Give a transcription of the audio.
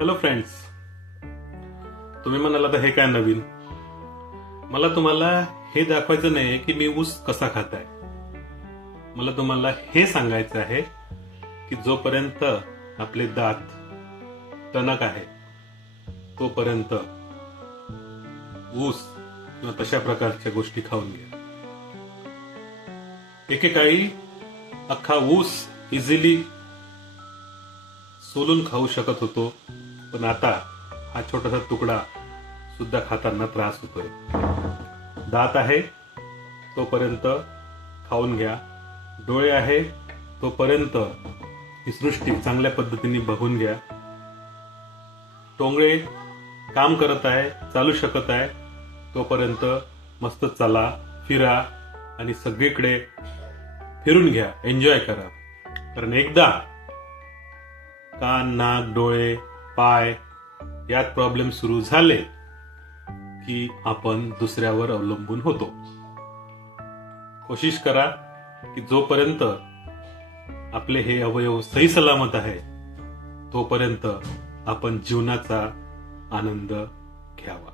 Hello friends, तुम्ही म्हणाल आता हे काय नवीन. मला तुम्हाला हे दाखवायचं नाही की मी ऊस कसा खाताय. मला तुम्हाला हे सांगायचं आहे की जोपर्यंत आपले दात टणक आहे तोपर्यंत ऊस किंवा तशा प्रकारच्या गोष्टी खाऊन घ्या. एकेकाळी अख्खा ऊस इझिली सोलून खाऊ शकत होतो, पण आता हा छोटासा तुकडा सुद्धा खाताना त्रास होतोय. दात आहे तोपर्यंत खाऊन घ्या, डोळे आहे तोपर्यंत ही सृष्टी चांगल्या पद्धतीने बघून घ्या. टोंगळे काम करत आहे, चालू शकत आहे तोपर्यंत मस्त चला, फिरा आणि सगळीकडे फिरून घ्या, एन्जॉय करा. कारण एकदा कान, नाक, डोळे, पाय यात प्रॉब्लेम सुरू झाले की आपण दुसऱ्यावर अवलंबून होतो. कोशिश करा की जोपर्यंत आपले हे अवयव सही सलामत आहे तोपर्यंत आपण जीवनाचा आनंद घ्यावा.